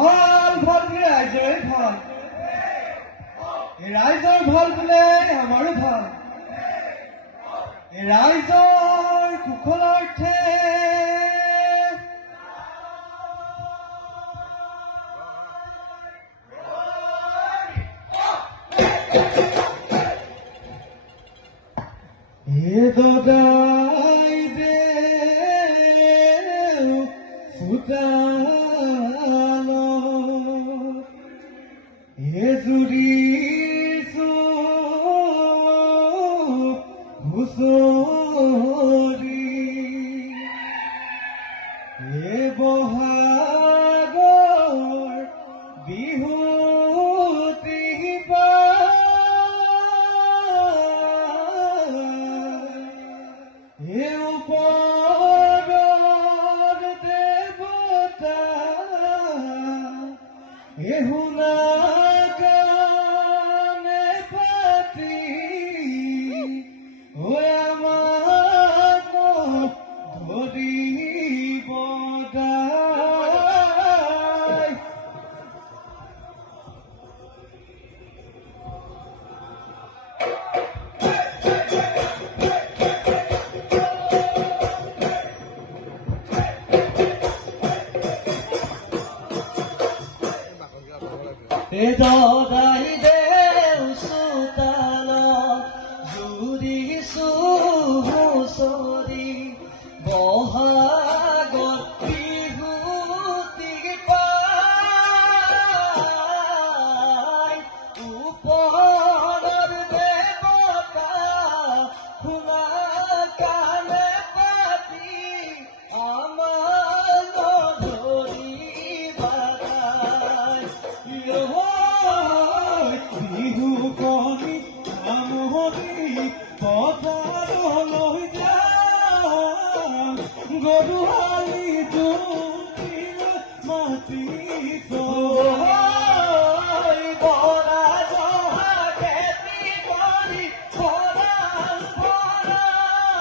ভাল ভাল বুলি ৰাইজৰে ভাল, এই ৰাইজৰ ভাল বোলে আমাৰো ভাল। এই ৰাইজৰ কুশলাৰ্থে দদাই দেও ফুটাল জুৰিছো হুঁচৰি বহাগৰ বিহুতি ওপৰৰ দেৱতা শুনা গানে পাতি আমাক ধৰিব দায়। দদাই দেও চোতাল জুৰিছো হুঁচৰি বহাগত বিহুতি পাই ওপৰৰ দেৱতা শুনা কাণে পাতি আমাৰ ধৰিবা দায়। বিহু কণি আমনি পথাৰলৈ যাম, গৰুহালি জুতিলে মাতি বৰা জহা খেতি কৰি ভৰাল ভৰাও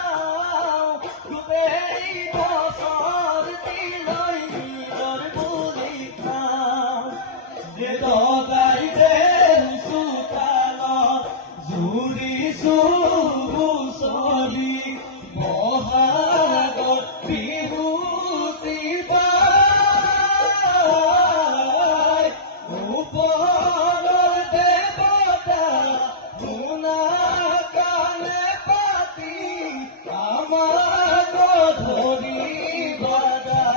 গোটেই বছৰ দিলৈ নিজৰ বুলি খাওঁ। দদাই দেও চোতাল জুৰিছো হুঁচৰি বহাগত বিহুতি পাই ওপৰৰ দেৱতা শুনা কাণে পাতি আমাক ধৰিব দায়।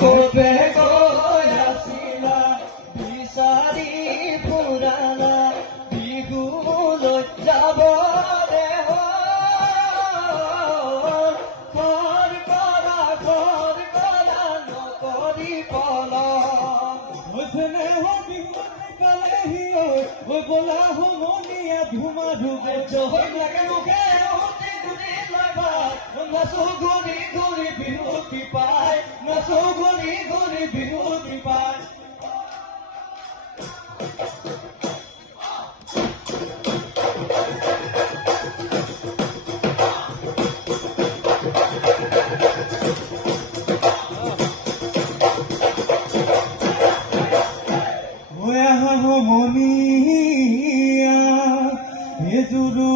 কবে গৈ আছিলা বিচাৰি ফুৰালা বিহুলৈ যাব দেহ ঘৰ কৰা নকৰি পলনে বিহুকালেহি বোলা সমনীয়া ধুমা ধুবে জহৈ লাগে মুখে নাচো ঘূৰি ঘূৰি বিহুতি পায়, নাচো ঘূৰি ঘূৰি বিহুতি পায়। সমনীয়া এজুৰু